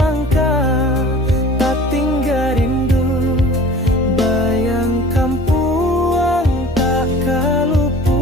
langkah, tak tinggal rindu. Bayang kampuang tak kalupu.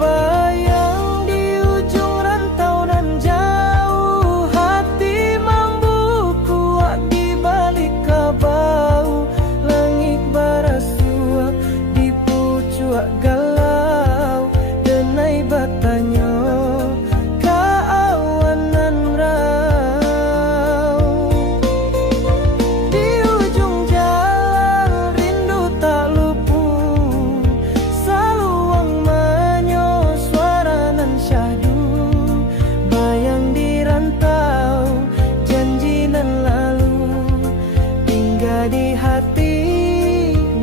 Bayang di ujung rantau nan jauh, hati membuku di balik kabau. Langit barasuak di pucuk galau, denai batanyo kaawanan rau. Di ujung jalan rindu tak luput, saluang manyo suara nan syahdu. Bayang di rantau janji nan lalu, tinggal di hati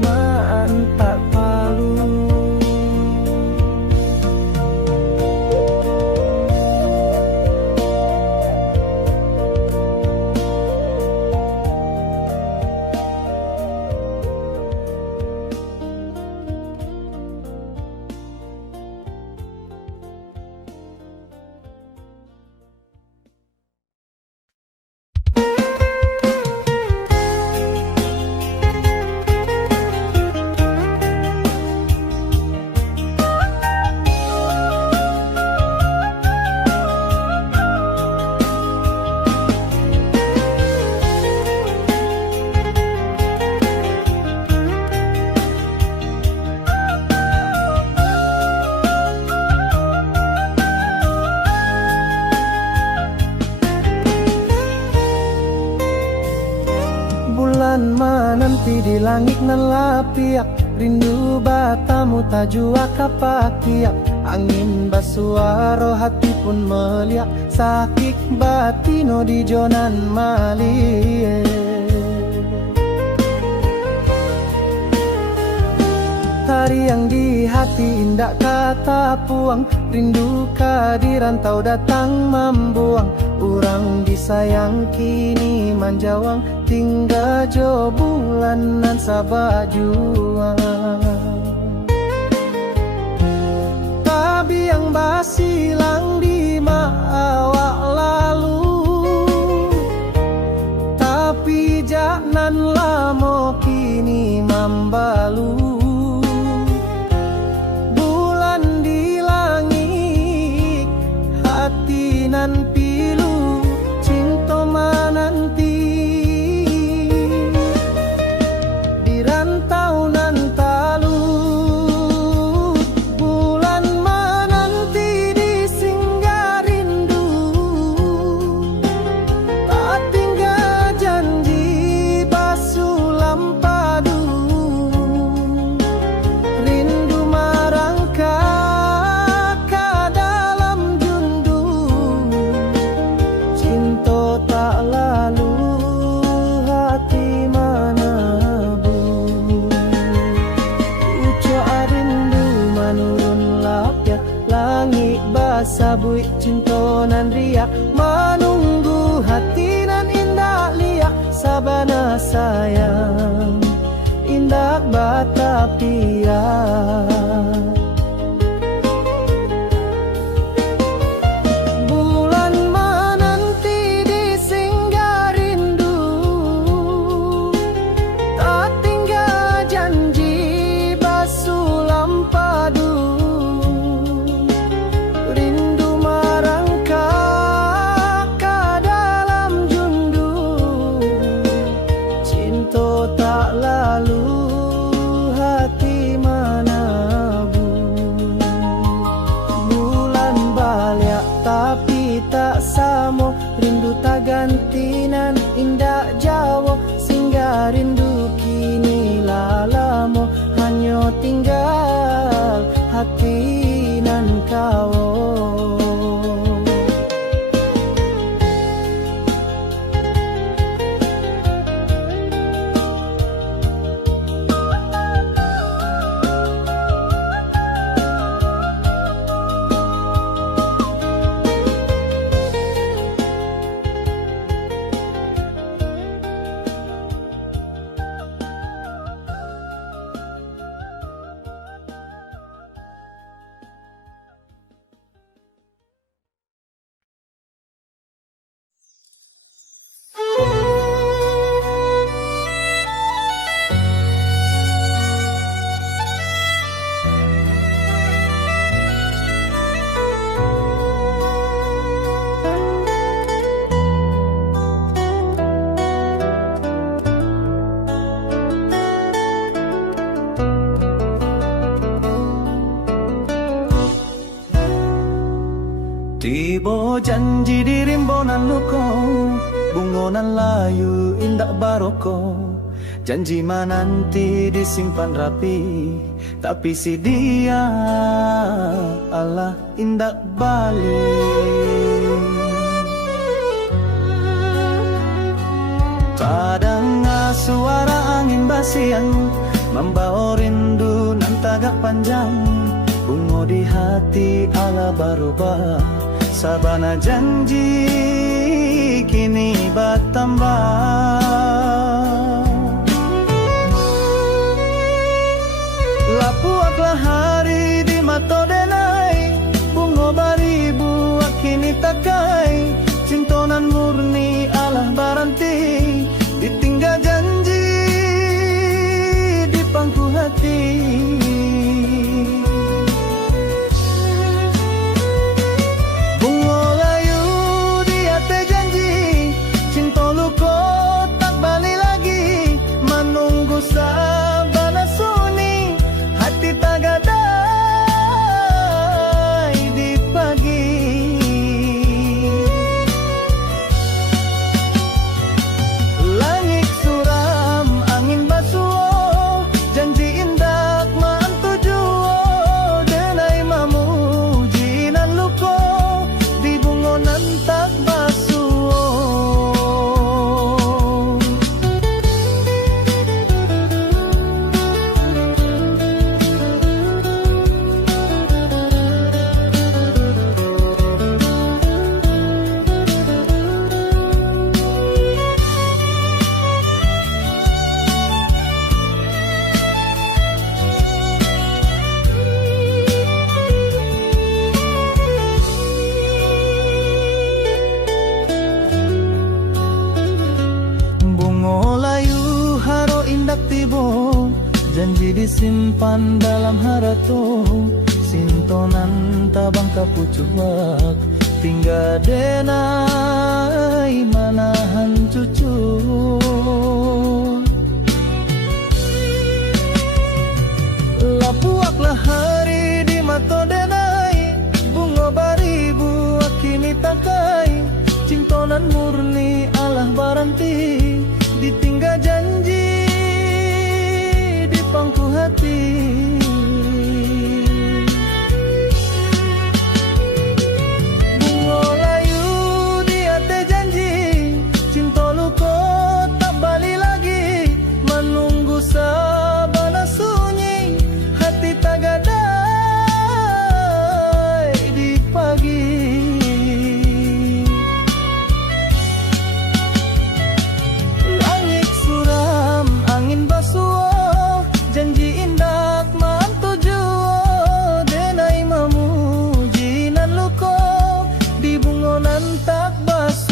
maan tak palu. Bulan menanti di langit nan lapiak, rindu batamu tajua kapakiak. Angin basuaro hati pun meliak, sakit batino di jonan malie. Tariang di hati indah kata puang, rindu kehadiran tau datang membuang. Urang disayang kini manjawang, tinggal jo bulanan sabak juang. Tabi yang basilang di awak lalu, tapi jangan lamo kini membalu. Bulan di langit, hati nan pilu, cinta menanti. Di rantau nan talut, bulan menanti di singgah rindu. Tak tinggal janji basulam padu, rindu merangkak ke dalam jundu. Cinta tak lalu, hati menabung. Ucap rindu menurun lapya, langit basah buik cinta nan riak. Menunggu hati nan indah liak, sabana sayang indah batapiak. Bulan menanti di singgah rindu, tak tinggal janji basulam padu. Rindu merangkak ke dalam jundu, cinta tak lalu, hati menabung. Bulan balik tapi tak samo, rindu tak ganti nan indah jawa. Singgah rindu kini lalamo, hanya tinggal hati nan kawo. Tibo janji di rimbonan luko, bungonan layu indah baroko. Janji menanti disimpan rapi, tapi si dia Allah indah balik. Padangnya suara angin basian, membawa rindu nan tagak panjang. Bungo di hati ala berubah, sabana janji kini bertambah. Lapuaklah hari di mato denai, bungo baribu kini takai. Cintonan murni Allah baranti, ditinggal janji di pangku hati. Bungo layu di hati janji, cinta luko tak balik lagi. Menunggu sabana sunyi, hati tak gadai di pagi. Langit suram, angin basuh, janji indah mantujuo. Denai mamuji nan luko, di bungonan tak basuh. Bungo layu haro indak tibo, janji disimpan dalam harato. Sintonan tabang kapucuak, tinggal denai manahan cucu. Lapuaklah hari di mato denai, bungo baribu kini takai. Cintonan murni Allah baranti, ditinggal janji di pangku hati. Bungo layu di hati janji, cinta luko tak balik lagi. Menunggu sabana sunyi, hati tak gadai di pagi. Langit suram, angin basuh, janji indah mantujuo. Denai mamuji nan luko, di bungonan tak basuh.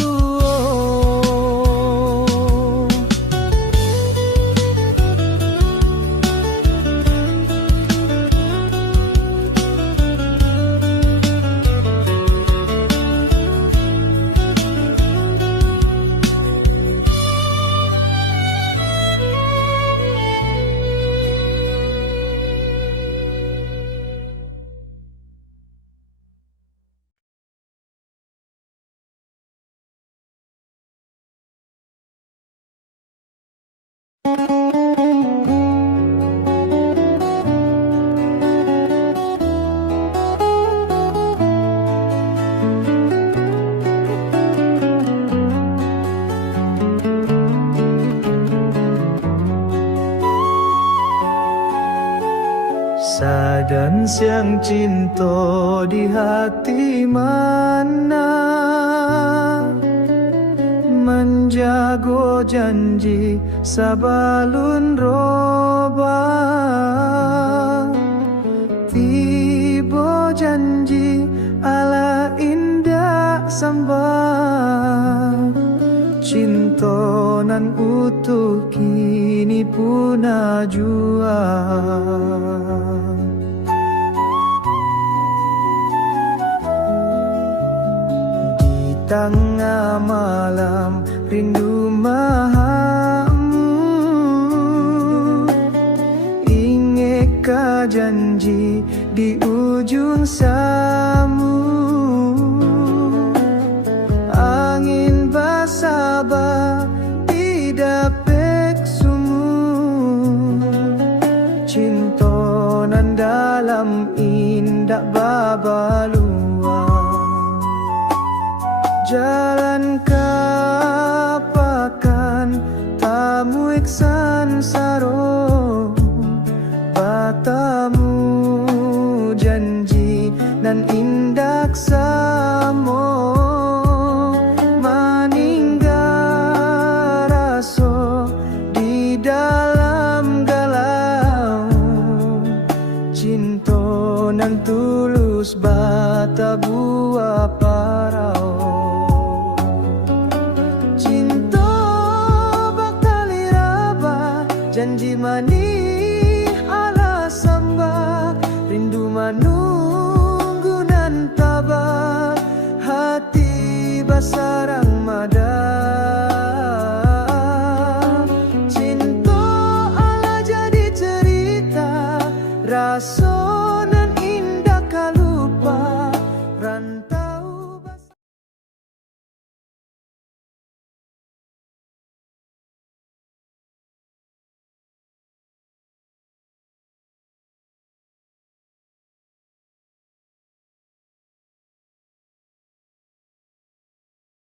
Sadan siang cinta di hati mana, menjago janji sabalun roba. Tibo janji ala indah sambal, cinta nan utuh kini punah jua. Tengah malam rindu mahamu, ingeka janji di ujung samu. alam indah babalua. Jalan kapakan tamu iksan saro, batamu janji nan indak samo, maningga raso di dalam galau, cinta nan tulus bata buah parau. Cinta bakal iraba janji manih ala samba, rindu menunggu nan tabah, hati basarang mada.